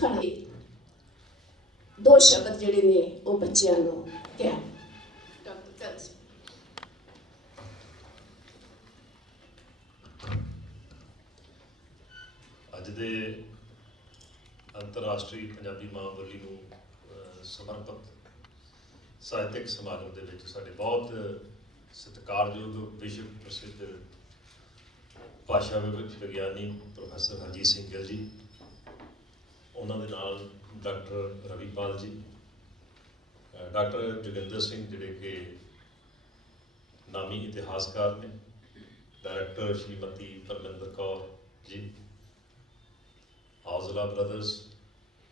ਕੁਝ ਦੋ ਸ਼ਬਦ ਜਿਹੜੇ ਨੇ ਉਹ ਬੱਚਿਆਂ ਨੂੰ ਕਿਹਾ। ਡਾਕਟਰ ਕਲਸ ਅੱਜ ਦੇ ਅੰਤਰਰਾਸ਼ਟਰੀ ਪੰਜਾਬੀ ਮਾਂ ਬੋਲੀ ਨੂੰ ਸਮਰਪਿਤ ਸਾਹਿਤਕ ਸਮਾਗਮ ਦੇ ਵਿੱਚ ਸਾਡੇ ਬਹੁਤ ਸਤਿਕਾਰਯੋਗ, ਵਿਸ਼ਵ ਪ੍ਰਸਿੱਧ ਭਾਸ਼ਾ ਵਿਗਿਆਨੀ ਪ੍ਰੋਫੈਸਰ ਹਰਜੀਤ ਸਿੰਘ ਗਿੱਲ ਜੀ ਉਹਨਾਂ ਦੇ ਨਾਲ ਡਾਕਟਰ ਰਵੀਪਾਲ ਜੀ ਡਾਕਟਰ ਜੋਗਿੰਦਰ ਸਿੰਘ ਜਿਹੜੇ ਕਿ ਨਾਮੀ ਇਤਿਹਾਸਕਾਰ ਨੇ, ਡਾਇਰੈਕਟਰ ਸ਼੍ਰੀਮਤੀ ਪਰਮਿੰਦਰ ਕੌਰ ਜੀ ਹੌਜ਼ਲਾ ਬ੍ਰਦਰਸ,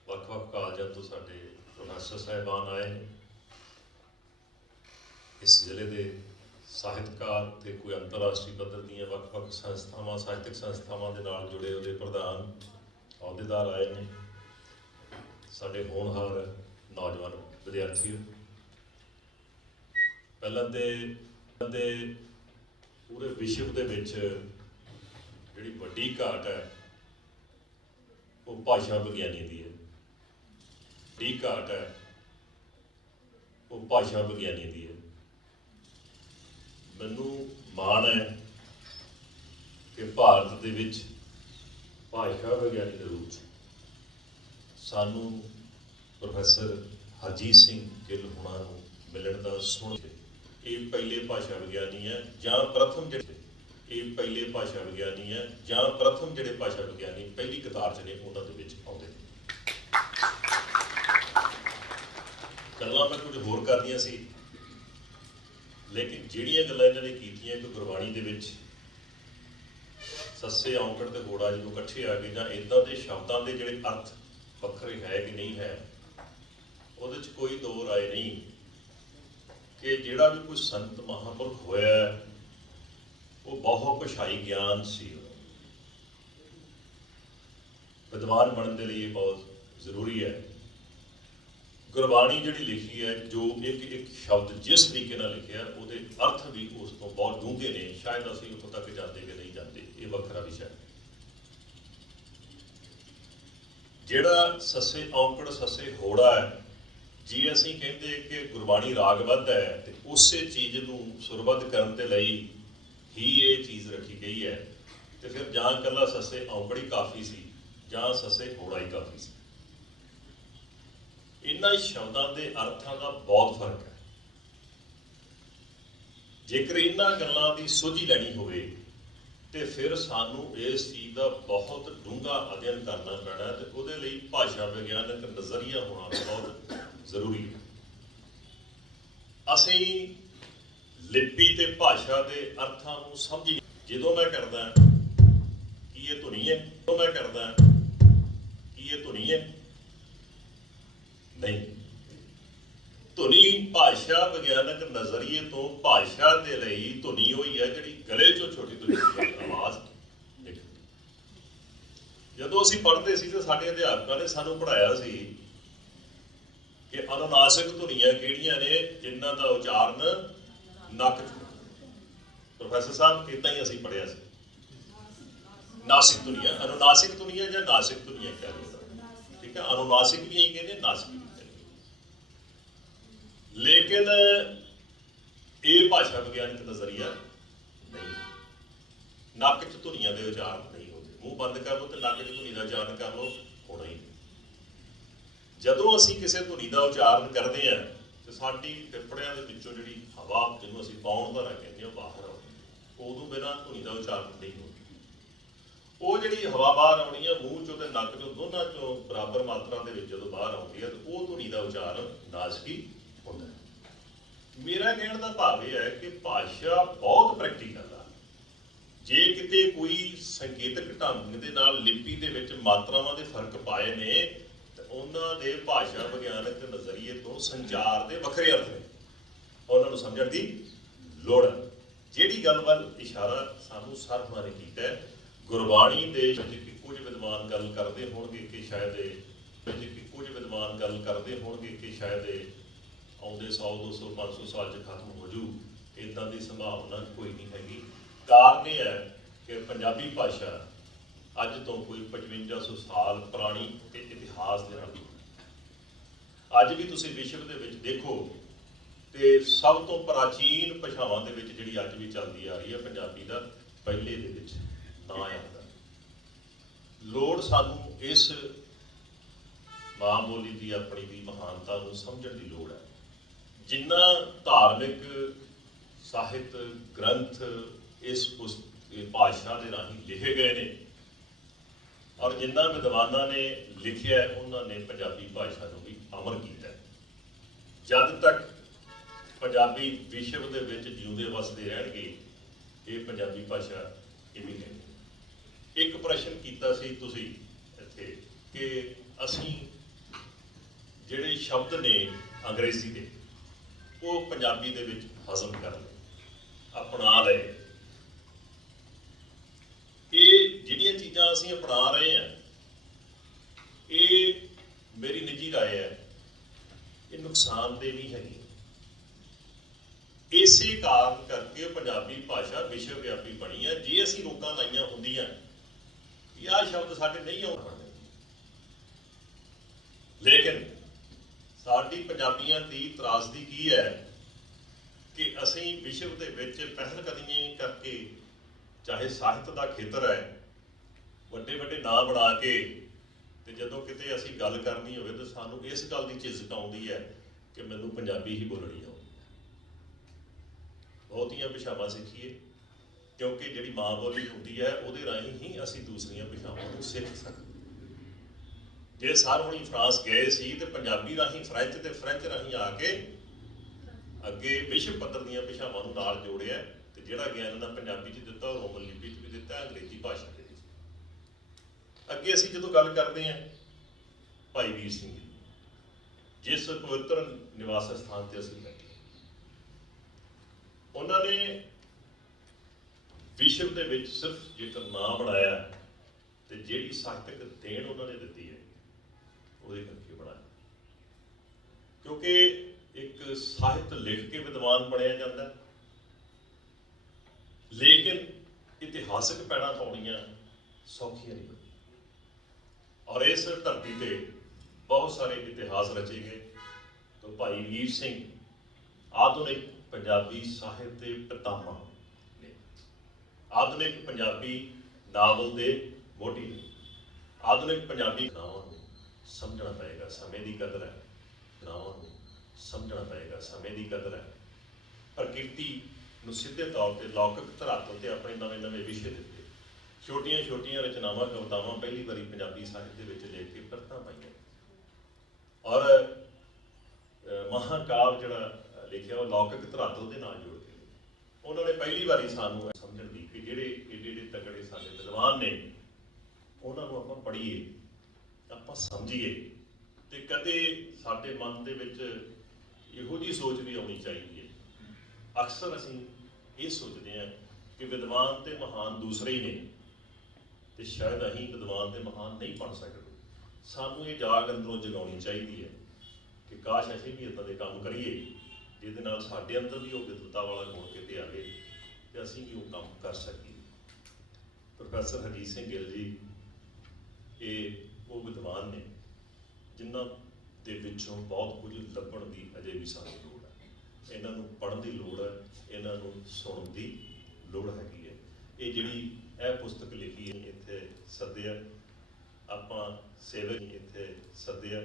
ਵੱਖ-ਵੱਖ ਕਾਲਜਾਂ ਤੋਂ ਸਾਡੇ ਪ੍ਰੋਫੈਸਰ ਸਾਹਿਬਾਨ ਆਏ ਨੇ। ਇਸ ਜ਼ਿਲ੍ਹੇ ਦੇ ਸਾਹਿਤਕਾਰ ਤੇ ਕੋਈ ਅੰਤਰਰਾਸ਼ਟਰੀ ਪੱਧਰ ਦੀਆਂ ਵੱਖ-ਵੱਖ ਸੰਸਥਾਵਾਂ, ਸਾਹਿਤਕ ਸੰਸਥਾਵਾਂ ਦੇ ਨਾਲ ਜੁੜੇ ਉਹਦੇ ਪ੍ਰਧਾਨ ਅਹੁਦੇਦਾਰ ਆਏ ਨੇ। ਸਾਡੇ ਹੋਣਹਾਰ ਨੌਜਵਾਨ ਵਿਦਿਆਰਥੀ ਪਹਿਲਾਂ ਤੇ ਦੇ ਪੂਰੇ ਵਿਸ਼ਵ ਦੇ ਵਿੱਚ ਜਿਹੜੀ ਵੱਡੀ ਘਾਟ ਹੈ, ਉਹ ਭਾਸ਼ਾ ਵਿਗਿਆਨੀ ਦੀ ਹੈ। ਵੱਡੀ ਘਾਟ ਹੈ, ਉਹ ਭਾਸ਼ਾ ਵਿਗਿਆਨੀ ਦੀ ਹੈ। ਮੈਨੂੰ ਮਾਣ ਹੈ ਕਿ ਭਾਰਤ ਦੇ ਵਿੱਚ ਭਾਸ਼ਾ ਵਿਗਿਆਨੀ ਦੇ ਰੂਪ 'ਚ ਸਾਨੂੰ ਪ੍ਰੋਫੈਸਰ ਹਰਜੀਤ ਸਿੰਘ ਗਿੱਲ ਹੁਣਾਂ ਨੂੰ ਮਿਲਣ ਦਾ ਸੁਣ ਕੇ ਇਹ ਪਹਿਲੇ ਭਾਸ਼ਾ ਵਿਗਿਆਨੀ ਹੈ ਜਾਂ ਪ੍ਰਥਮ ਜਿਹੜੇ ਇਹ ਪਹਿਲੇ ਭਾਸ਼ਾ ਵਿਗਿਆਨੀ ਹੈ ਜਾਂ ਪ੍ਰਥਮ ਜਿਹੜੇ ਭਾਸ਼ਾ ਵਿਗਿਆਨੀ ਪਹਿਲੀ ਕਤਾਰ 'ਚ ਨੇ ਉਹਨਾਂ ਦੇ ਵਿੱਚ ਆਉਂਦੇ ਗੱਲਾਂ ਮੈਂ ਕੁਝ ਹੋਰ ਕਰਦੀਆਂ ਸੀ, ਲੇਕਿਨ ਜਿਹੜੀਆਂ ਗੱਲਾਂ ਇਹਨਾਂ ਨੇ ਕੀਤੀਆਂ ਕਿ ਗੁਰਬਾਣੀ ਦੇ ਵਿੱਚ, ਸੱਸੇ ਔਂਕੜ ਤੇ ਘੋੜਾ ਜਦੋਂ ਇਕੱਠੇ ਆ ਗਏ ਜਾਂ ਇਦਾਂ ਦੇ ਸ਼ਬਦਾਂ ਦੇ ਜਿਹੜੇ ਅਰਥ ਵੱਖਰੇ ਹੈ ਕਿ ਨਹੀਂ ਹੈ, ਉਹਦੇ 'ਚ ਕੋਈ ਦੋ ਰਾਏ ਨਹੀਂ ਕਿ ਜਿਹੜਾ ਵੀ ਕੋਈ ਸੰਤ ਮਹਾਂਪੁਰਖ ਹੋਇਆ ਉਹ ਬਹੁ ਭਾਸ਼ਾਈ ਗਿਆਨ ਸੀ ਵਿਦਵਾਨ ਬਣਨ ਦੇ ਲਈ ਇਹ ਬਹੁਤ ਜ਼ਰੂਰੀ ਹੈ। ਗੁਰਬਾਣੀ ਜਿਹੜੀ ਲਿਖੀ ਹੈ, ਜੋ ਇੱਕ ਇੱਕ ਸ਼ਬਦ ਜਿਸ ਤਰੀਕੇ ਨਾਲ ਲਿਖਿਆ, ਉਹਦੇ ਅਰਥ ਵੀ ਉਸ ਤੋਂ ਬਹੁਤ ਡੂੰਘੇ ਨੇ। ਸ਼ਾਇਦ ਅਸੀਂ ਉੱਥੋਂ ਤੱਕ ਜਾਂਦੇ ਕਿ ਨਹੀਂ ਜਾਂਦੇ, ਇਹ ਵੱਖਰਾ ਵਿਸ਼ਾ ਹੈ। ਜਿਹੜਾ ਸੱਸੇ ਔਂਕੜ ਸੱਸੇ ਹੋੜਾ ਹੈ, ਜੇ ਅਸੀਂ ਕਹਿੰਦੇ ਕਿ ਗੁਰਬਾਣੀ ਰਾਗਬੱਧ ਹੈ, ਤੇ ਉਸੇ ਚੀਜ਼ ਨੂੰ ਸੁਰਬੱਧ ਕਰਨ ਦੇ ਲਈ ਹੀ ਇਹ ਚੀਜ਼ ਰੱਖੀ ਗਈ ਹੈ। ਤੇ ਫਿਰ ਜਾਂ ਇਕੱਲਾ ਸੱਸੇ ਔਂਕੜੀ ਕਾਫੀ ਸੀ, ਜਾਂ ਸੱਸੇ ਹੋੜਾ ਹੀ ਕਾਫੀ ਸੀ। ਇਹਨਾਂ ਸ਼ਬਦਾਂ ਦੇ ਅਰਥਾਂ ਦਾ ਬਹੁਤ ਫ਼ਰਕ ਹੈ। ਜੇਕਰ ਇਹਨਾਂ ਗੱਲਾਂ ਦੀ ਸੋਝੀ ਲੈਣੀ ਹੋਵੇ ਤੇ ਫਿਰ ਸਾਨੂੰ ਇਸ ਚੀਜ਼ ਦਾ ਬਹੁਤ ਡੂੰਘਾ ਅਧਿਐਨ ਕਰਨਾ ਪੈਣਾ ਹੈ ਤੇ ਉਹਦੇ ਲਈ ਭਾਸ਼ਾ ਵਿਗਿਆਨਕ ਨਜ਼ਰੀਆ ਹੋਣਾ ਬਹੁਤ ਜ਼ਰੂਰੀ ਹੈ। ਅਸੀਂ ਲਿਪੀ ਤੇ ਭਾਸ਼ਾ ਦੇ ਅਰਥਾਂ ਨੂੰ ਸਮਝੀ ਜਦੋਂ ਮੈਂ ਕਰਦਾ ਕੀ ਇਹ ਧੁਨੀ ਹੈ? ਜਦੋਂ ਮੈਂ ਕਰਦਾ ਕੀ ਇਹ ਧੁਨੀ ਹੈ? ਨਹੀਂ। ਧੁਨੀ ਭਾਸ਼ਾ ਵਿਗਿਆਨਕ ਨਜ਼ਰੀਏ ਤੋਂ ਭਾਸ਼ਾ ਦੇ ਲਈ ਧੁਨੀ ਹੋਈ ਹੈ, ਜਿਹੜੀ ਗਲੇ ਚੋਂ ਛੋਟੀ ਤੋਂ ਛੋਟੀ ਆਵਾਜ਼। ਜਦੋਂ ਅਸੀਂ ਪੜ੍ਹਦੇ ਸੀ ਤੇ ਸਾਡੇ ਅਧਿਆਪਕਾਂ ਨੇ ਸਾਨੂੰ ਪੜ੍ਹਾਇਆ ਸੀ ਕਿ ਅਨੁਨਾਸਿਕ ਧੁਨੀਆਂ ਕਿਹੜੀਆਂ ਨੇ, ਜਿਨ੍ਹਾਂ ਦਾ ਉਚਾਰਨ ਨੱਕ ਪ੍ਰੋਫੈਸਰ ਸਾਹਿਬ ਇਦਾਂ ਹੀ ਅਸੀਂ ਪੜ੍ਹਿਆ ਸੀ। ਨਾਸਿਕ ਧੁਨੀਆਂ, ਅਨੁਨਾਸਿਕ ਧੁਨੀਆਂ ਜਾਂ ਨਾਸਿਕ ਧੁਨੀਆਂ ਕਹਿੰਦੇ ਠੀਕ ਹੈ, ਅਨੁਨਾਸਿਕ ਵੀ ਇਹੀ ਕਹਿੰਦੇ, ਨਾਸਿਕ ਲੇਕਿਨ ਇਹ ਭਾਸ਼ਾ ਵਿਗਿਆਨਕ ਨਜ਼ਰੀਆ ਨਹੀਂ। ਨੱਕ 'ਚ ਧੁਨੀਆਂ ਦੇ ਉਚਾਰਨ ਨਹੀਂ ਹੁੰਦੇ। ਮੂੰਹ ਬੰਦ ਕਰ ਲਓ ਤੇ ਨੱਕ 'ਚ ਧੁਨੀ ਦਾ ਉਚਾਰਨ ਕਰ ਲਓ, ਹੋਣਾ ਹੀ ਨਹੀਂ। ਜਦੋਂ ਅਸੀਂ ਕਿਸੇ ਧੁਨੀ ਦਾ ਉਚਾਰਨ ਕਰਦੇ ਹਾਂ, ਤੇ ਸਾਡੀ ਫੇਫੜਿਆਂ ਦੇ ਵਿੱਚੋਂ ਜਿਹੜੀ ਹਵਾ ਜਿਹਨੂੰ ਅਸੀਂ ਪਾਉਣ ਦਾ ਕਹਿੰਦੇ ਹਾਂ, ਬਾਹਰ ਆਉਂਦੀ ਉਦੋਂ ਬਿਨਾਂ ਧੁਨੀ ਦਾ ਉਚਾਰਨ ਨਹੀਂ ਹੁੰਦਾ। ਉਹ ਜਿਹੜੀ ਹਵਾ ਬਾਹਰ ਆਉਣੀ ਹੈ, ਮੂੰਹ ਚੋਂ ਤੇ ਨੱਕ ਚੋਂ, ਦੋਨਾਂ ਚੋਂ ਬਰਾਬਰ ਮਾਤਰਾ ਦੇ ਵਿੱਚ ਜਦੋਂ ਬਾਹਰ ਆਉਂਦੀ ਹੈ, ਤੇ ਉਹ ਧੁਨੀ ਦਾ ਉਚਾਰਨ ਨਾਸਕੀ ਮੇਰਾ ਕਹਿਣ ਦਾ ਭਾਵ ਇਹ ਹੈ ਕਿ ਭਾਸ਼ਾ ਬਹੁਤ ਪ੍ਰੈਕਟੀਕਲ ਆ ਜੇ ਕਿਤੇ ਕੋਈ ਸੰਕੇਤਕ ਢੰਗ ਦੇ ਨਾਲ ਲਿਪੀ ਦੇ ਵਿੱਚ ਮਾਤਰਾਵਾਂ ਦੇ ਫ਼ਰਕ ਪਾਏ ਨੇ, ਤੇ ਉਹਨਾਂ ਦੇ ਭਾਸ਼ਾ ਵਿਗਿਆਨਕ ਨਜ਼ਰੀਏ ਤੋਂ ਸੰਚਾਰ ਦੇ ਵੱਖਰੇ ਅਰਥ ਨੇ। ਉਹਨਾਂ ਨੂੰ ਸਮਝਣ ਦੀ ਲੋੜ ਹੈ। ਜਿਹੜੀ ਗੱਲ ਵੱਲ ਇਸ਼ਾਰਾ ਸਾਨੂੰ ਸਰਫਾ ਨੇ ਕੀਤਾ ਗੁਰਬਾਣੀ ਦੇ ਵਿੱਚ ਕਿ ਕੁਝ ਵਿਦਵਾਨ ਗੱਲ ਕਰਦੇ ਹੋਣਗੇ ਕਿ ਸ਼ਾਇਦ ਇਹ ਵਿੱਚ ਕੁਝ ਵਿਦਵਾਨ ਗੱਲ ਕਰਦੇ ਹੋਣਗੇ ਕਿ ਸ਼ਾਇਦ ਇਹ ਆਉਂਦੇ 100 200 500 ਸਾਲ ਚ ਖਤਮ ਹੋ ਜੂ ਇਦਾਂ ਦੀ ਸੰਭਾਵਨਾ ਕੋਈ ਨਹੀਂ ਹੈਗੀ। ਕਾਰਨ ਇਹ ਹੈ ਕਿ ਪੰਜਾਬੀ ਭਾਸ਼ਾ ਅੱਜ ਤੋਂ ਕੋਈ 5500 ਸਾਲ ਪੁਰਾਣੀ ਤੇ ਇਤਿਹਾਸ ਦੇ ਨਾਲ ਅੱਜ ਵੀ ਤੁਸੀਂ ਵਿਸ਼ਵ ਦੇ ਵਿੱਚ ਦੇਖੋ ਤੇ ਸਭ ਤੋਂ ਪ੍ਰਾਚੀਨ ਭਾਸ਼ਾਵਾਂ ਦੇ ਵਿੱਚ ਜਿਹੜੀ ਅੱਜ ਵੀ ਚੱਲਦੀ ਆ ਰਹੀ ਹੈ ਪੰਜਾਬੀ ਦਾ, ਪਹਿਲੇ ਦੇ ਵਿੱਚ ਨਾਂ ਆਉਂਦਾ ਲੋੜ ਸਾਨੂੰ ਇਸ ਮਾਂ ਬੋਲੀ ਦੀ, ਆਪਣੀ ਦੀ ਮਹਾਨਤਾ ਨੂੰ ਸਮਝਣ ਦੀ ਲੋੜ ਹੈ। ਜਿੰਨਾ ਧਾਰਮਿਕ ਸਾਹਿਤ ਗ੍ਰੰਥ ਇਸ ਪੁਸ- ਭਾਸ਼ਾ ਦੇ ਰਾਹੀਂ ਲਿਖੇ ਗਏ ਨੇ ਔਰ ਜਿੰਨਾ ਵਿਦਵਾਨਾਂ ਨੇ ਲਿਖਿਆ ਉਹਨਾਂ ਨੇ ਪੰਜਾਬੀ ਭਾਸ਼ਾ ਨੂੰ ਵੀ ਅਮਰ ਕੀਤਾ ਜਦ ਤੱਕ ਪੰਜਾਬੀ ਵਿਸ਼ਵ ਦੇ ਵਿੱਚ ਜਿਉਂਦੇ ਵਸਦੇ ਰਹਿਣਗੇ, ਇਹ ਪੰਜਾਬੀ ਭਾਸ਼ਾ ਕਿਵੇਂ ਰਹਿਣੀ ਇੱਕ ਪ੍ਰਸ਼ਨ ਕੀਤਾ ਸੀ ਤੁਸੀਂ ਇੱਥੇ ਕਿ ਅਸੀਂ ਜਿਹੜੇ ਸ਼ਬਦ ਨੇ ਅੰਗਰੇਜ਼ੀ ਦੇ ਉਹ ਪੰਜਾਬੀ ਦੇ ਵਿੱਚ ਹਜ਼ਮ ਕਰ ਲਏ ਅਪਣਾ ਲਏ ਇਹ ਜਿਹੜੀਆਂ ਚੀਜ਼ਾਂ ਅਸੀਂ ਅਪਣਾ ਰਹੇ ਹਾਂ ਇਹ ਮੇਰੀ ਨਿੱਜੀ رائے ਹੈ ਇਹ ਨੁਕਸਾਨਦੇਹ ਨਹੀਂ ਹੈਗੀ ਇਸੇ ਕਾਰਨ ਕਰਕੇ ਪੰਜਾਬੀ ਭਾਸ਼ਾ ਵਿਸ਼ਵ ਵਿਆਪੀ ਬਣੀ ਹੈ ਜੇ ਅਸੀਂ ਰੋਕਾਂ ਲਾਈਆਂ ਹੁੰਦੀਆਂ ਇਹ ਆਹ ਸ਼ਬਦ ਸਾਡੇ ਨਹੀਂ ਆਉਣੇ ਸਾਡੀ ਪੰਜਾਬੀਆਂ ਦੀ ਤਰਾਸਦੀ ਕੀ ਹੈ ਕਿ ਅਸੀਂ ਵਿਸ਼ਵ ਦੇ ਵਿੱਚ ਪਹਿਲ ਕਦਮੀ ਕਰਕੇ ਚਾਹੇ ਸਾਹਿਤ ਦਾ ਖੇਤਰ ਹੈ, ਵੱਡੇ ਵੱਡੇ ਨਾਂ ਬਣਾ ਕੇ ਤੇ ਜਦੋਂ ਕਿਤੇ ਅਸੀਂ ਗੱਲ ਕਰਨੀ ਹੋਵੇ ਤਾਂ ਸਾਨੂੰ ਇਸ ਗੱਲ ਦੀ ਝਿਜਕ ਆਉਂਦੀ ਹੈ ਕਿ ਮੈਨੂੰ ਪੰਜਾਬੀ ਹੀ ਬੋਲਣੀ ਆਉਂਦੀ ਹੈ। ਬਹੁਤੀਆਂ ਭਾਸ਼ਾਵਾਂ ਸਿੱਖੀਏ, ਕਿਉਂਕਿ ਜਿਹੜੀ ਮਾਂ ਬੋਲੀ ਹੁੰਦੀ ਹੈ, ਉਹਦੇ ਰਾਹੀਂ ਹੀ ਅਸੀਂ ਦੂਸਰੀਆਂ ਭਾਸ਼ਾਵਾਂ ਨੂੰ ਸਿੱਖ ਸਕਦੇ ਜੇ ਸਰ ਹੁਣੀ ਫਰਾਂਸ ਗਏ ਸੀ ਤੇ ਪੰਜਾਬੀ ਰਾਹੀਂ ਫ੍ਰੈਂਚ ਤੇ ਫ੍ਰੈਂਚ ਰਾਹੀਂ ਆ ਕੇ ਅੱਗੇ ਵਿਸ਼ਵ ਪੱਧਰ ਦੀਆਂ ਭਾਸ਼ਾਵਾਂ ਨੂੰ ਨਾਲ ਜੋੜਿਆ ਤੇ ਜਿਹੜਾ ਗਿਆਨ ਇਹਨਾਂ ਪੰਜਾਬੀ 'ਚ ਦਿੱਤਾ, ਉਹ ਰੋਮਨ ਲਿਪੀ 'ਚ ਵੀ ਦਿੱਤਾ, ਅੰਗਰੇਜ਼ੀ ਭਾਸ਼ਾ ਦੇ ਵਿੱਚ। ਅੱਗੇ ਅਸੀਂ ਜਦੋਂ ਗੱਲ ਕਰਦੇ ਹਾਂ ਭਾਈ ਵੀਰ ਸਿੰਘ ਜੀ, ਜਿਸ ਪਵਿੱਤਰ ਨਿਵਾਸ ਸਥਾਨ ਤੇ ਅਸੀਂ ਬੈਠੇ ਉਹਨਾਂ ਨੇ ਵਿਸ਼ਵ ਦੇ ਵਿੱਚ ਸਿਰਫ ਜੇਕਰ ਨਾਂ ਬਣਾਇਆ ਤੇ ਜਿਹੜੀ ਸਾਹਿਤਕ ਦੇਣ ਉਹਨਾਂ ਨੇ ਦਿੱਤੀ ਹੈ ਉਹਦੇ ਕਰਕੇ ਬਣਾਇਆ ਕਿਉਂਕਿ ਇੱਕ ਸਾਹਿਤ ਲਿਖ ਕੇ ਵਿਦਵਾਨ ਬਣਿਆ ਜਾਂਦਾ ਲੇਕਿਨ ਇਤਿਹਾਸਕ ਪੈੜਾਂ ਪਾਉਣੀਆਂ ਸੌਖੀਆਂ ਨਹੀਂ ਔਰ ਇਸ ਧਰਤੀ ਤੇ ਬਹੁਤ ਸਾਰੇ ਇਤਿਹਾਸ ਰਚੇ ਗਏ। ਤੋਂ ਭਾਈ ਵੀਰ ਸਿੰਘ ਆਧੁਨਿਕ ਪੰਜਾਬੀ ਸਾਹਿਤ ਦੇ ਪਿਤਾਮਾ ਨੇ। ਆਧੁਨਿਕ ਪੰਜਾਬੀ ਨਾਵਲ ਦੇ ਮੋਢੀ ਨੇ। ਆਧੁਨਿਕ ਪੰਜਾਬੀ ਨਾਵਾਂ ਸਮਝਣਾ ਪਏਗਾ ਸਮੇਂ ਦੀ ਕਦਰ ਹੈ। ਨਾਵਾਂ ਨੂੰ ਸਮਝਣਾ ਪਏਗਾ ਸਮੇਂ ਦੀ ਕਦਰ ਹੈ। ਪ੍ਰਕਿਰਤੀ ਨੂੰ ਸਿੱਧੇ ਤੌਰ ਤੇ ਲੌਕਿਕ ਧਰਾਤਲ ਤੇ ਆਪਣੇ ਨਵੇਂ ਨਵੇਂ ਵਿਸ਼ੇ ਦਿੱਤੇ। ਛੋਟੀਆਂ ਛੋਟੀਆਂ ਰਚਨਾਵਾਂ ਕਵਿਤਾਵਾਂ ਪਹਿਲੀ ਵਾਰੀ ਪੰਜਾਬੀ ਸਾਹਿਤ ਦੇ ਵਿੱਚ ਲਿਖ ਕੇ ਪਰਤਾਂ ਪਾਈਆਂ। ਔਰ ਅਹ, ਮਹਾਕਾਵ ਜਿਹੜਾ ਲਿਖਿਆ ਉਹ ਲੌਕਿਕ ਧਰਾਤਲ ਦੇ ਨਾਲ ਜੋੜ ਕੇ ਉਹਨਾਂ ਨੇ ਪਹਿਲੀ ਵਾਰੀ ਸਾਨੂੰ ਇਹ ਸਮਝਣ ਦੀ ਕਿ ਜਿਹੜੇ ਏਡੇ ਏਡੇ ਤਕੜੇ ਸਾਡੇ ਵਿਦਵਾਨ ਨੇ ਉਹਨਾਂ ਨੂੰ ਆਪਾਂ ਪੜ੍ਹੀਏ। ਆਪਾਂ ਸਮਝੀਏ ਤੇ ਕਦੇ ਸਾਡੇ ਮਨ ਦੇ ਵਿੱਚ ਇਹੋ ਜੀ ਸੋਚ ਵੀ ਆਉਣੀ ਚਾਹੀਦੀ। ਹੈ ਅਕਸਰ ਅਸੀਂ ਇਹ ਸੋਚਦੇ ਹਾਂ ਕਿ ਵਿਦਵਾਨ ਤੇ ਮਹਾਨ ਦੂਸਰੇ ਹੀ ਨੇ ਤੇ ਸ਼ਾਇਦ ਅਸੀਂ ਵਿਦਵਾਨ ਤੇ ਮਹਾਨ ਨਹੀਂ ਬਣ ਸਕਦੇ। ਸਾਨੂੰ ਇਹ ਜਾਗ ਅੰਦਰੋਂ ਜਗਾਉਣੀ ਚਾਹੀਦੀ ਹੈ ਕਿ ਕਾਸ਼ ਅਸੀਂ ਵੀ ਇਦਾਂ ਦੇ ਕੰਮ ਕਰੀਏ ਜਿਹਦੇ ਨਾਲ ਸਾਡੇ ਅੰਦਰ ਵੀ ਉਹ ਵਿਦਵਤਾ ਵਾਲਾ ਗੁਣ ਕਿਤੇ ਆਵੇ ਤੇ ਅਸੀਂ ਵੀ ਉਹ ਕੰਮ ਕਰ ਸਕੀਏ। ਪ੍ਰੋਫੈਸਰ ਹਰਜੀਤ ਸਿੰਘ ਗਿੱਲ ਜੀ, ਇਹ ਉਹ ਵਿਦਵਾਨ ਨੇ, ਜਿਨ੍ਹਾਂ ਦੇ ਵਿੱਚੋਂ ਬਹੁਤ ਕੁਝ ਲੱਭਣ ਦੀ ਅਜੇ ਵੀ ਸਾਨੂੰ ਲੋੜ ਹੈ। ਇਹਨਾਂ ਨੂੰ ਪੜ੍ਹਨ ਦੀ ਲੋੜ ਹੈ, ਇਹਨਾਂ ਨੂੰ ਸੁਣਨ ਦੀ ਲੋੜ ਹੈਗੀ ਹੈ। ਇਹ ਜਿਹੜੀ ਇਹ ਪੁਸਤਕ ਲਿਖੀ ਹੈ, ਇੱਥੇ ਸੱਦਿਆ ਆਪਾਂ ਸੇਵਕ ਹੀ ਇੱਥੇ ਸੱਦਿਆ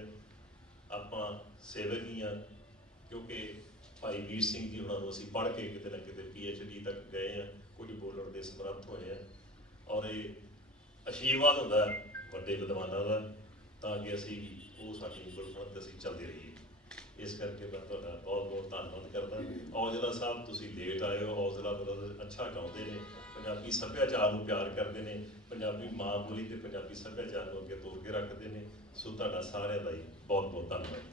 ਆਪਾਂ ਸੇਵਕ ਹੀ ਆ, ਕਿਉਂਕਿ ਭਾਈ ਵੀਰ ਸਿੰਘ ਜੀ ਉਹਨਾਂ ਨੂੰ ਅਸੀਂ ਪੜ੍ਹ ਕੇ ਕਿਤੇ ਨਾ ਕਿਤੇ ਡੀ ਤੱਕ ਗਏ ਆ, ਕੁਝ ਬੋਲਣ ਦੇ ਸਮਰੱਥ ਹੋਏ ਆ। ਔਰ ਇਹ ਆਸ਼ੀਰਵਾਦ ਹੁੰਦਾ ਹੈ ਵੱਡੇ ਵਿਦਵਾਨਾਂ ਦਾ, ਤਾਂ ਕਿ ਅਸੀਂ ਉਹ ਸਾਡੀ ਉਂਗਲ ਫੜ ਤੇ ਅਸੀਂ ਚੱਲਦੇ ਰਹੀਏ। ਇਸ ਕਰਕੇ ਮੈਂ ਤੁਹਾਡਾ ਬਹੁਤ ਬਹੁਤ ਧੰਨਵਾਦ ਕਰਦਾ। ਔਜਲਾ ਸਾਹਿਬ, ਤੁਸੀਂ ਲੇਟ ਆਏ ਹੋ। ਔਜਲਾ ਬ੍ਰਦਰ ਅੱਛਾ ਗਾਉਂਦੇ ਨੇ। ਪੰਜਾਬੀ ਸੱਭਿਆਚਾਰ ਨੂੰ ਪਿਆਰ ਕਰਦੇ ਨੇ। ਪੰਜਾਬੀ ਮਾਂ ਬੋਲੀ ਤੇ ਪੰਜਾਬੀ ਸੱਭਿਆਚਾਰ ਨੂੰ ਅੱਗੇ ਤੋਰ ਕੇ ਰੱਖਦੇ ਨੇ। ਸੋ ਤੁਹਾਡਾ ਸਾਰਿਆਂ ਦਾ ਹੀ ਬਹੁਤ ਬਹੁਤ ਧੰਨਵਾਦ।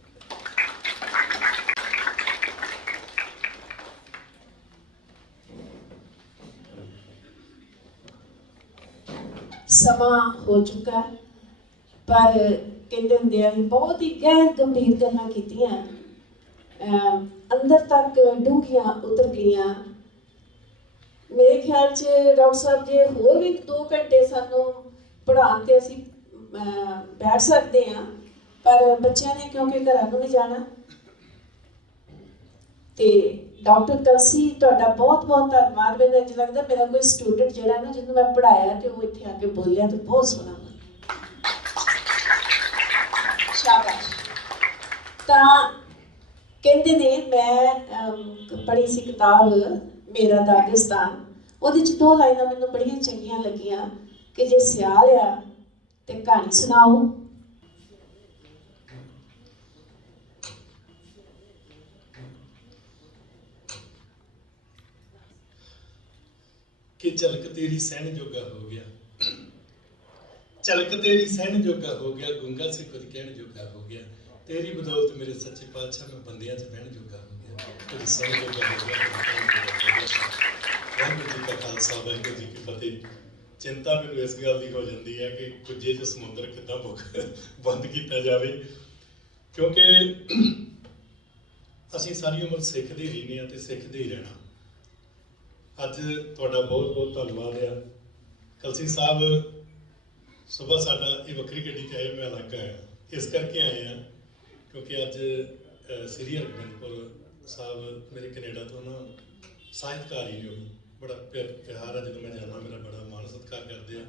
ਸਮਾਂ ਹੋ ਚੁੱਕਾ ਪਰ ਕਹਿੰਦੇ ਹੁੰਦੇ ਆ ਬਹੁਤ ਹੀ ਗਹਿਰ ਗੰਭੀਰ ਗੱਲਾਂ ਕੀਤੀਆਂ। ਅੰਦਰ ਤੱਕ ਡੂੰਘੀਆਂ ਉਤਰ ਗਈਆਂ। ਮੇਰੇ ਖਿਆਲ 'ਚ ਡਾਕਟਰ ਸਾਹਿਬ ਜੇ ਹੋਰ ਵੀ 2 ਘੰਟੇ ਸਾਨੂੰ ਪੜ੍ਹਾਉਣ ਤੇ ਅਸੀਂ ਬੈਠ ਸਕਦੇ ਹਾਂ, ਪਰ ਬੱਚਿਆਂ ਨੇ ਕਿਉਂਕਿ ਘਰਾਂ ਨੂੰ ਨਹੀਂ ਜਾਣਾ, ਤੇ ਡਾਕਟਰ ਤਲਸੀ ਤੁਹਾਡਾ ਬਹੁਤ ਬਹੁਤ ਧੰਨਵਾਦ। ਮੈਨੂੰ ਇੰਝ ਲੱਗਦਾ ਮੇਰਾ ਕੋਈ ਸਟੂਡੈਂਟ ਜਿਹੜਾ ਨਾ ਜਿਹਨੂੰ ਮੈਂ ਪੜਾਇਆ ਤੇ ਉਹ ਇੱਥੇ ਆ ਕੇ ਬੋਲਿਆ ਤੇ ਬਹੁਤ ਸੋਹਣਾ ਬੋਲਿਆ ਸ਼ਾਬਾਸ਼। ਤਾਂ ਕਹਿੰਦੇ ਨੇ, ਮੈਂ ਪੜ੍ਹੀ ਸੀ ਕਿਤਾਬ ਮੇਰਾ ਦਾਗਿਸਤਾਨ। ਉਹਦੇ ਚ ਦੋ ਲਾਈਨਾਂ ਮੈਨੂੰ ਬੜੀਆਂ ਚੰਗੀਆਂ ਲੱਗੀਆਂ ਕਿ ਜੇ ਸਿਆਲ ਆ ਤੇ ਕਹਾਣੀ ਸੁਣਾਓ। ਕਿ ਝਲਕ ਤੇਰੀ ਸਹਿਣ ਜੋਗਾ ਹੋ ਗਿਆ। ਝਲਕ ਤੇਰੀ ਸਹਿਣ ਜੋਗਾ ਹੋ ਗਿਆ, ਗੁੰਗਾ ਸੇ ਕੁਝ ਕਹਿਣ ਜੋਗਾ ਹੋ ਗਿਆ। ਤੇਰੀ ਬਦੌਲਤ ਮੇਰੇ ਸੱਚੇ ਪਾਤਸ਼ਾਹ ਮੈਂ ਬੰਦਿਆਂ 'ਚ ਬਹਿਣ ਜੋਗਾ ਹੋ ਗਿਆ। ਤੇਰੀ ਸਹਿਣ ਜੋਗਾ ਹੋ ਗਿਆ ਵਾਹਿਗੁਰੂ ਜੀ ਕਾ ਖਾਲਸਾ, ਵਾਹਿਗੁਰੂ ਜੀ ਕੀ ਫਤਿਹ। ਚਿੰਤਾ ਮੈਨੂੰ ਇਸ ਗੱਲ ਦੀ ਹੋ ਜਾਂਦੀ ਹੈ ਕਿ ਕੁਝੇ ਚ ਸਮੁੰਦਰ ਕਿੱਦਾਂ ਬੁੱਕ ਬੰਦ ਕੀਤਾ ਜਾਵੇ। ਕਿਉਂਕਿ ਅਸੀਂ ਸਾਰੀ ਉਮਰ ਸਿੱਖਦੇ ਰਹਿੰਦੇ ਹਾਂ ਤੇ ਸਿੱਖਦੇ ਹੀ ਰਹਿਣਾ। ਅੱਜ ਤੁਹਾਡਾ ਬਹੁਤ ਬਹੁਤ ਧੰਨਵਾਦ ਆ। ਕਲਸੀ ਸਾਹਿਬ, ਸਵੇਰ ਸਾਡਾ ਇਹ ਵੱਖਰੀ ਗੱਡੀ ਤੇ ਆਏ ਮੈਂ ਅਲੱਗ ਆਇਆ। ਇਸ ਕਰਕੇ ਆਏ ਆ, ਕਿਉਂਕਿ ਅੱਜ ਸ੍ਰੀ ਹਰਗੋਬਿੰਦਪੁਰ ਸਾਹਿਬ ਮੇਰੇ ਕੈਨੇਡਾ ਤੋਂ ਨਾ ਸਾਹਿਤਕਾਰ ਹੀ ਨੇ ਬੜਾ ਪਿਆਰ ਪਿਆਰ ਆ, ਜਦੋਂ ਮੈਂ ਜਾਂਦਾ, ਮੇਰਾ ਬੜਾ ਮਾਣ ਸਤਿਕਾਰ ਕਰਦੇ ਆ।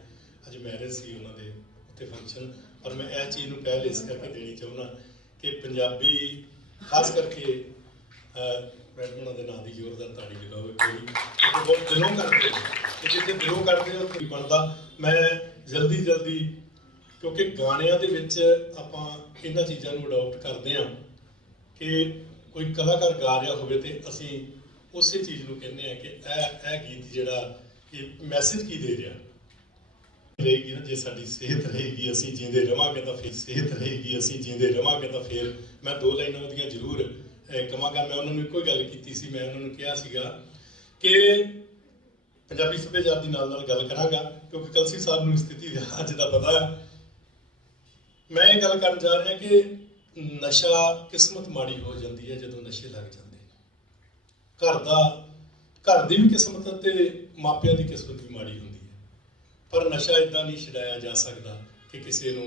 ਅੱਜ ਮੈਰਿਜ ਸੀ ਉਹਨਾਂ ਦੇ, ਉੱਥੇ ਫੰਕਸ਼ਨ ਪਰ ਮੈਂ ਇਹ ਚੀਜ਼ ਨੂੰ ਪਹਿਲ ਇਸ ਕਰਕੇ ਦੇਣੀ ਚਾਹੁੰਦਾ ਕਿ ਪੰਜਾਬੀ, ਖਾਸ ਕਰਕੇ ਮੈਡਮ ਉਹਨਾਂ ਦੇ ਨਾਂ ਦੀ ਜ਼ੋਰਦਾਰ ਤਾੜੀ ਲਗਾਓ ਕੋਈ ਬਹੁਤ ਦਿਲੋਂ ਕਰਦੇ ਨੇ ਤੇ ਜਿੱਥੇ ਦਿਲੋਂ ਕਰਦੇ ਆ ਉੱਥੇ ਬਣਦਾ। ਮੈਂ ਜਲਦੀ ਜਲਦੀ ਕਿਉਂਕਿ ਗਾਣਿਆਂ ਦੇ ਵਿੱਚ ਆਪਾਂ ਇਹਨਾਂ ਚੀਜ਼ਾਂ ਨੂੰ ਅਡਾਪਟ ਕਰਦੇ ਆ ਕਿ ਕੋਈ ਕਲਾਕਾਰ ਗਾ ਰਿਹਾ ਹੋਵੇ ਤੇ ਅਸੀਂ ਉਸੇ ਚੀਜ਼ ਨੂੰ ਕਹਿੰਦੇ ਆ ਕਿ ਇਹ ਇਹ ਗੀਤ ਜਿਹੜਾ ਇਹ ਮੈਸੇਜ ਕੀ ਦੇ ਰਿਹਾ? ਰਹੇਗੀ ਨਾ ਜੇ ਸਾਡੀ ਸਿਹਤ ਰਹੇਗੀ ਅਸੀਂ ਜਿੰਦੇ ਰਵਾਂਗੇ ਤਾਂ ਫਿਰ ਸਿਹਤ ਰਹੇਗੀ ਅਸੀਂ ਜਿੰਦੇ ਰਵਾਂਗੇ ਤਾਂ ਫਿਰ ਮੈਂ ਦੋ ਲਾਈਨਾਂ ਉਹਦੀਆਂ ਜ਼ਰੂਰ ਅਹ, ਕਵਾਂਗਾ। ਮੈਂ ਉਹਨਾਂ ਨੂੰ ਇੱਕੋ ਹੀ ਗੱਲ ਕੀਤੀ ਸੀ ਮੈਂ ਉਹਨਾਂ ਨੂੰ ਕਿਹਾ ਸੀਗਾ ਕਿ ਪੰਜਾਬੀ ਸੱਭਿਆਚਾਰ ਦੀ ਨਾਲ ਨਾਲ ਗੱਲ ਕਰਾਂਗਾ, ਕਿਉਂਕਿ ਕਲਸੀ ਸਾਹਿਬ ਨੂੰ ਸਥਿਤੀ ਅੱਜ ਦਾ ਪਤਾ ਹੈ। ਮੈਂ ਇਹ ਗੱਲ ਕਰਨ ਜਾ ਰਿਹਾ ਕਿ ਨਸ਼ਾ ਕਿਸਮਤ ਮਾੜੀ ਹੋ ਜਾਂਦੀ ਹੈ ਜਦੋਂ ਨਸ਼ੇ ਲੱਗ ਜਾਂਦੇ ਘਰ ਦਾ, ਘਰ ਦੀ ਵੀ ਕਿਸਮਤ ਤੇ ਮਾਪਿਆਂ ਦੀ ਕਿਸਮਤ ਵੀ ਮਾੜੀ ਹੁੰਦੀ ਹੈ। ਪਰ ਨਸ਼ਾ ਇਦਾਂ ਨਹੀਂ ਛਡਾਇਆ ਜਾ ਸਕਦਾ ਕਿ ਕਿਸੇ ਨੂੰ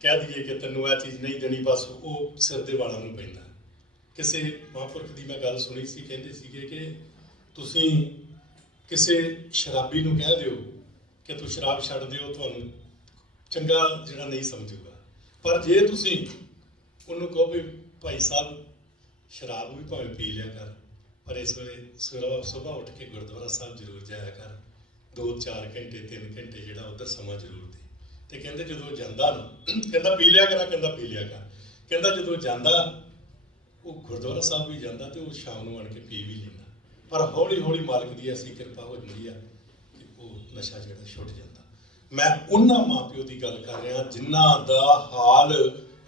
ਕਹਿ ਦਈਏ ਕਿ ਤੈਨੂੰ ਇਹ ਚੀਜ਼ ਨਹੀਂ ਦੇਣੀ, ਬਸ ਉਹ ਸਿਰ ਦੇ ਵਾਲਾਂ ਨੂੰ ਪੈਂਦਾ। ਕਿਸੇ ਮਹਾਂਪੁਰਖ ਦੀ ਮੈਂ ਗੱਲ ਸੁਣੀ ਸੀ, ਕਹਿੰਦੇ ਸੀਗੇ ਕਿ ਤੁਸੀਂ ਕਿਸੇ ਸ਼ਰਾਬੀ ਨੂੰ ਕਹਿ ਦਿਓ ਕਿ ਤੂੰ ਸ਼ਰਾਬ ਛੱਡ ਦਿਓ, ਤੁਹਾਨੂੰ ਚੰਗਾ ਜਿਹੜਾ ਨਹੀਂ ਸਮਝੂਗਾ। ਪਰ ਜੇ ਤੁਸੀਂ ਉਹਨੂੰ ਕਹੋ ਵੀ ਭਾਈ ਸਾਹਿਬ, ਸ਼ਰਾਬ ਵੀ ਭਾਵੇਂ ਪੀ ਲਿਆ ਕਰ, ਪਰ ਇਸ ਵੇਲੇ ਸਵੇਰ ਸਵੇਰ ਉੱਠ ਕੇ ਗੁਰਦੁਆਰਾ ਸਾਹਿਬ ਜ਼ਰੂਰ ਜਾਇਆ ਕਰ। 2-4 ਘੰਟੇ 3 ਘੰਟੇ ਜਿਹੜਾ ਉਧਰ ਸਮਾਂ ਜ਼ਰੂਰ ਦੇ। ਤੇ ਕਹਿੰਦੇ ਜਦੋਂ ਜਾਂਦਾ ਨਾ, ਕਹਿੰਦਾ ਪੀ ਲਿਆ ਕਰਾਂ, ਕਹਿੰਦਾ ਪੀ ਲਿਆ ਕਰ। ਕਹਿੰਦਾ ਜਦੋਂ ਜਾਂਦਾ ਉਹ ਗੁਰਦੁਆਰਾ ਸਾਹਿਬ ਵੀ ਜਾਂਦਾ ਤੇ ਉਹ ਸ਼ਾਮ ਨੂੰ ਆਣ ਕੇ ਪੀ ਵੀ ਲੈਂਦਾ। ਪਰ ਹੌਲੀ ਹੌਲੀ ਮਾਲਕ ਦੀ ਐਸੀ ਕਿਰਪਾ ਹੋ ਜਾਂਦੀ ਆ ਕਿ ਉਹ ਨਸ਼ਾ ਜਿਹੜਾ ਛੁੱਟ ਜਾਂਦਾ। ਮੈਂ ਉਹਨਾਂ ਮਾਪਿਓ ਦੀ ਗੱਲ ਕਰ ਰਿਹਾ, ਜਿਨ੍ਹਾਂ ਦਾ ਹਾਲ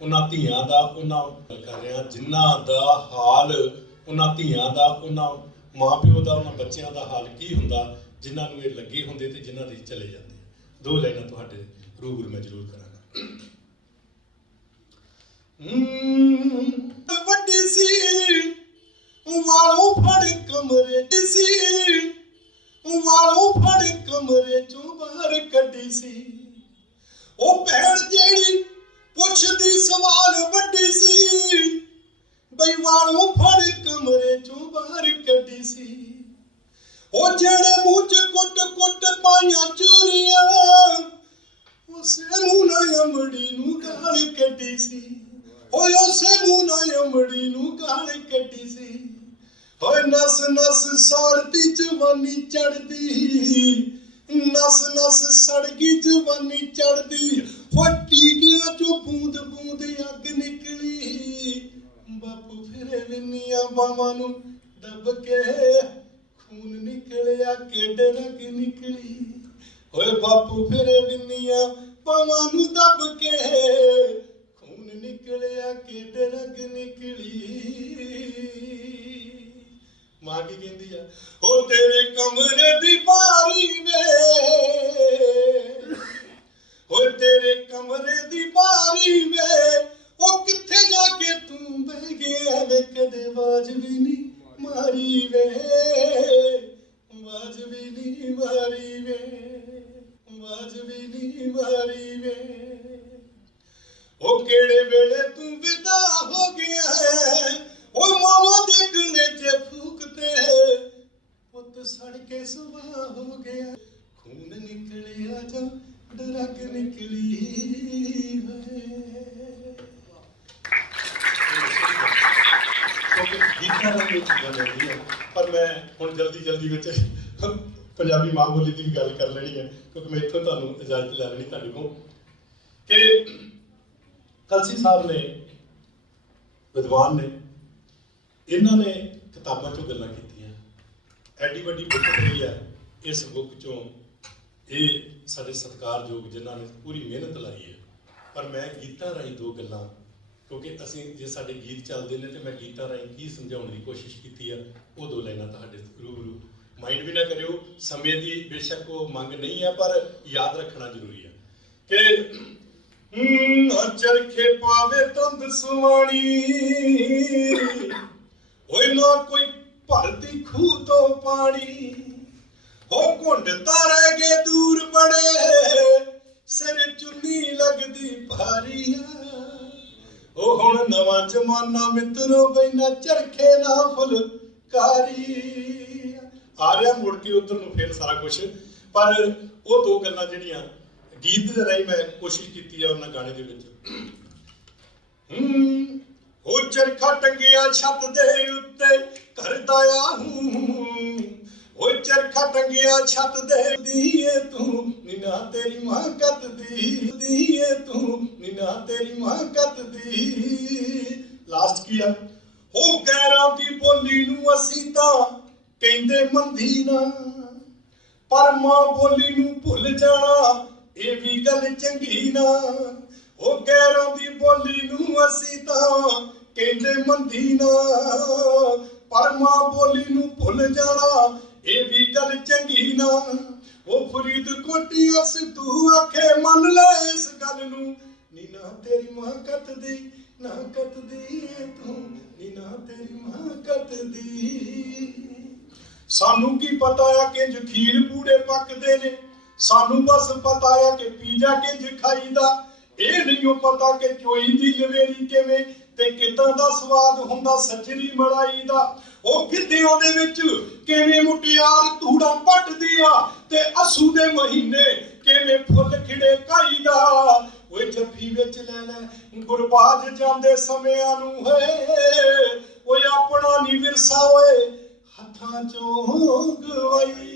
ਉਹਨਾਂ ਧੀਆਂ ਦਾ ਉਹਨਾਂ ਗੱਲ ਕਰ ਰਿਹਾ, ਜਿਨ੍ਹਾਂ ਦਾ ਹਾਲ ਉਹਨਾਂ ਧੀਆਂ ਦਾ, ਉਹਨਾਂ ਮਾਪਿਓ ਦਾ, ਉਹਨਾਂ ਬੱਚਿਆਂ ਦਾ ਹਾਲ ਕੀ ਹੁੰਦਾ, ਜਿਨ੍ਹਾਂ ਨੂੰ ਇਹ ਲੱਗੇ ਹੁੰਦੇ ਤੇ ਜਿਨ੍ਹਾਂ ਦੇ ਚਲੇ ਜਾਂਦੇ ਦੋ ਲਾਈਨਾਂ ਤੁਹਾਡੇ ਰੂਬਰੂ ਮੈਂ ਜ਼ਰੂਰ ਕਰਾਂਗਾ। ਵੱਡੀ ਸੀ, ਵਾਲੋਂ ਫੜ ਕਮਰੇ ਸੀ। ਵਾਲੋਂ ਫੜ ਕਮਰੇ ਚੋਂ ਬਾਹਰ ਕੱਢੀ ਸੀ। ਉਹ ਭੈਣ ਜਿਹੜੀ ਪੁੱਛਦੀ ਸਵਾਲ ਵੱਡੀ ਸੀ। ਬਈ ਵਾਲੋਂ ਫੜ ਕਮਰੇ ਚੋਂ ਬਾਹਰ ਕੱਢੀ ਸੀ। ਉਹ ਜਿਹੜੇ ਮੂੰਹ 'ਚ ਕੁੱਟ ਕੁੱਟ ਪਾਈਆਂ ਚੋਰੀਆਂ ਉਸੇ ਮੂੰਹ ਨਾਲ ਅਮੜੀ ਨੂੰ ਗਾਲ ਕੱਢੀ ਸੀ ਓਏ ਉਸੇ ਮੂੰਹ ਨਾਲ ਅਮੜੀ ਨੂੰ ਗਾਲ ਕੱਢੀ ਸੀ ਓਏ ਨਸ ਨਸ ਸੜਦੀ ਜਵਾਨੀ ਚੜਦੀ। ਨਸ ਨਸ ਸੜਗੀ ਜਵਾਨੀ ਚੜਦੀ। ਹੋ ਟੀਕਿਆਂ ਚੋਂ ਬੂੰਦ ਬੂੰਦ ਅੱਗ ਨਿਕਲੀ। ਬਾਪੂ ਫਿਰੇ ਵਿੰਨੀਆਂ ਬਾਵਾਂ ਨੂੰ ਦੱਬ ਕੇ ਖੂਨ ਨਿਕਲਿਆ ਕਿੱਡ ਰਗ ਨਿਕਲੀ। ਓਏ ਬਾਪੂ ਫਿਰੇ ਵਿੰਨੀਆਂ ਬਾਵਾਂ ਨੂੰ ਦੱਬ ਕੇ ਖੂਨ ਨਿਕਲਿਆ ਕਿੱਡ ਰਗ ਨਿਕਲੀ। ਮਾਂ ਕੀ ਕਹਿੰਦੀ ਆ। ਉਹ ਤੇਰੇ ਕਮਰੇ ਦੀ ਬਾਰੀ ਵੇ। ਉਹ ਤੇਰੇ ਕਮਰੇ ਦੀ ਬਾਰੀ ਵੇ। ਉਹ ਕਿੱਥੇ ਜਾ ਕੇ ਤੂੰ ਬਹਿ ਗਿਆ ਵੇ? ਕਦੇ ਆਵਾਜ਼ ਵੀ ਨਹੀਂ ਮਾਰੀ ਵੇ। ਆਵਾਜ਼ ਵੀ ਨਹੀਂ ਮਾਰੀ ਵੇ। ਆਵਾਜ਼ ਵੀ ਨਹੀਂ ਮਾਰੀ ਵੇ। ਉਹ ਕਿਹੜੇ ਵੇਲੇ ਤੂੰ ਵਿਦਾ ਹੋ ਗਿਆ ਹੈ ਉਹ ਮਾਵਾ ਦੇ ਗਲੇ 'ਚ ਫੂਕਤੇ ਪੁੱਤ ਸੜ ਕੇ ਸੁਆਹ ਹੋ ਗਿਆ ਖੂਨ ਨਿਕਲਿਆ ਜਾਂ ਡਰਕ ਨਿਕਲੀ ਵੇ ਗੀਤਾਂ ਦਾ ਵਿੱਚ ਗੱਲ ਹੁੰਦੀ ਹੈ ਪਰ ਮੈਂ ਹੁਣ ਜਲਦੀ ਜਲਦੀ ਵਿੱਚ ਪੰਜਾਬੀ ਮਾਂ ਬੋਲੀ ਦੀ ਵੀ ਗੱਲ ਕਰ ਲੈਣੀ ਹੈ। ਕਿਉਂਕਿ ਮੈਂ ਇੱਥੋਂ ਤੁਹਾਨੂੰ ਇਜਾਜ਼ਤ ਲੈ ਲੈਣੀ ਤੁਹਾਡੇ ਕੋਲ ਕਿ ਕਲਸੀ ਸਾਹਿਬ ਨੇ ਵਿਦਵਾਨ ਨੇ ਇਹਨਾਂ ਨੇ ਕਿਤਾਬਾਂ ਚੋਂ ਗੱਲਾਂ ਕੀਤੀਆਂ। ਐਡੀ ਵੱਡੀ ਬੁੱਕ ਜਿਹੜੀ ਹੈ ਇਸ ਬੁੱਕ ਚੋਂ ਇਹ ਸਾਡੇ ਸਤਿਕਾਰਯੋਗ ਜਿਨ੍ਹਾਂ ਨੇ ਪੂਰੀ ਮਿਹਨਤ ਲਾਈ ਹੈ, ਪਰ ਮੈਂ ਗੀਤਾਂ ਰਾਹੀਂ ਦੋ ਗੱਲਾਂ, ਕਿਉਂਕਿ ਅਸੀਂ ਜੇ ਸਾਡੇ ਗੀਤ ਚੱਲਦੇ ਨੇ ਤੇ ਮੈਂ ਗੀਤਾਂ ਰਾਹੀਂ ਕੀ ਸਮਝਾਉਣ ਦੀ ਕੋਸ਼ਿਸ਼ ਕੀਤੀ ਆ, ਉਹ ਦੋ ਲਾਈਨਾਂ ਤੁਹਾਡੇ ਰੂਬਰੂ। ਮਾਈਂਡ ਵੀ ਨਾ ਕਰਿਓ, ਸਮੇਂ ਦੀ ਬੇਸ਼ੱਕ ਉਹ ਮੰਗ ਨਹੀਂ ਹੈ ਪਰ ਯਾਦ ਰੱਖਣਾ ਜ਼ਰੂਰੀ ਹੈ ਕਿ ਨਾ ਚਰਖੇ ਪਾਵੇ ਤੰਦ ਸੁਆਣੀ ਓਏ ਨਾ ਕੋਈ ਭਰਦੀ ਖੂਹ ਤੋਂ ਪਾਣੀ। ਹੋ ਘੁੰਡ ਤਾਰੇ ਗੇ ਦੂਰ ਬੜੇ ਸਿਰ ਚੁੰਨੀ ਲੱਗਦੀ ਭਾਰੀ ਆ। ਉਹ ਹੁਣ ਨਵਾਂ ਜ਼ਮਾਨਾ ਮਿੱਤਰੋ, ਬੈਨਾ ਚਰਖੇ ਨਾ ਫੁਲਕਾਰੀ ਆ। ਰਿਹਾ ਮੁੜ ਕੇ ਉਧਰ ਨੂੰ ਫੇਰ ਸਾਰਾ ਕੁਝ ਪਰ ਉਹ ਦੋ ਗੱਲਾਂ ਜਿਹੜੀਆਂ ਗੀਤ ਦੇ ਰਾਹੀਂ ਮੈਂ ਕੋਸ਼ਿਸ਼ ਕੀਤੀ ਆ ਉਹਨਾਂ ਗਾਣੇ ਦੇ ਵਿੱਚ। ਹੂੰ ਉਹ ਚਰਖਾ ਟੰਗਿਆ ਛੱਤ ਦੇ ਉੱਤੇ, ਕਰਦਾ ਆ ਹੂੰ। ਓਏ ਚਰਖਾ ਟੰਗਿਆ ਛੱਤ ਦੇ ਦੀਏ ਤੂੰ, ਨਿਨਾ ਤੇਰੀ ਮਾਂ ਕੱਤ ਦੀਏ ਤੂੰ, ਨਿਨਾ ਤੇਰੀ ਮਾਂ ਕੱਤ ਲਾਸਟ ਕੀ ਆ? ਉਹ ਗੈਰਾਂ ਦੀ ਬੋਲੀ ਨੂੰ ਅਸੀਂ ਤਾਂ ਕਹਿੰਦੇ ਮੰਦੀ ਨਾ। ਪਰ ਮਾਂ ਬੋਲੀ ਨੂੰ ਭੁੱਲ ਜਾਣਾ, ਇਹ ਵੀ ਗੱਲ ਚੰਗੀ ਨਾ। ਉਹ ਗੈਰਾਂ ਦੀ ਬੋਲੀ ਨੂੰ ਅਸੀਂ ਤਾਂ ਕਹਿੰਦੇ ਮੰਦੀ ਨਾ। ਪਰ ਮਾਂ ਬੋਲੀ ਨੂੰ ਭੁੱਲ ਜਾਣਾ ਇਹ ਵੀ ਗੱਲ ਚੰਗੀ ਨਾ। ਉਹ ਫਰੀਦ ਕੋਟੀ ਅਸ ਆਖੇ, ਮੰਨ ਲੈ ਇਸ ਗੱਲ ਨੂੰ। ਨੀ ਨਾ ਤੇਰੀ ਮਾਂ ਕੱਤ ਨਾ ਕੱਤ ਏ ਤੂੰ। ਨੀ ਨਾ ਤੇਰੀ ਮਾਂ ਕੱਤ ਸਾਨੂੰ ਕੀ ਪਤਾ ਆ ਕਿ ਖੀਰ ਪੂੜੇ ਪੱਕਦੇ ਨੇ? ਸਾਨੂੰ ਬਸ ਪਤਾ ਆ ਕਿ ਪੀਜ਼ਾ ਕਿੰਜ ਖਾਈਦਾ? ਇਹ ਨਹੀਂ ਪਤਾ ਕਿ ਚੋਈ ਦੀ ਲਵੇਰੀ ਕਿਵੇਂ ਤੇ ਕਿਦਾਂ ਦਾ ਸਵਾਦ ਹੁੰਦਾ ਸੱਜਰੀ ਮਲਾਈ ਦਾ? ਉਹ ਗਿੱਧਿਆਂ ਦੇ ਵਿੱਚ ਕਿਵੇਂ ਮੁਟਿਆਰ ਧੂੜਾ ਪੱਟਦੀ ਆ? ਤੇ ਅਸੂ ਦੇ ਮਹੀਨੇ ਕਿਵੇਂ ਫੁੱਲ ਖਿੜੇ ਕਾਈਦਾ ਓਏ ਜੱਫੀ ਵਿੱਚ ਲੈ ਲੈ, ਗੁਰਬਾਜ ਜਾਂਦੇ ਸਮਿਆਂ ਨੂੰ ਹੈ। ਓਏ ਆਪਣਾ ਨੀ ਵਿਰਸਾ, ਓਏ। ਹੱਥਾਂ ਚੋਂ ਗਵਾਈ।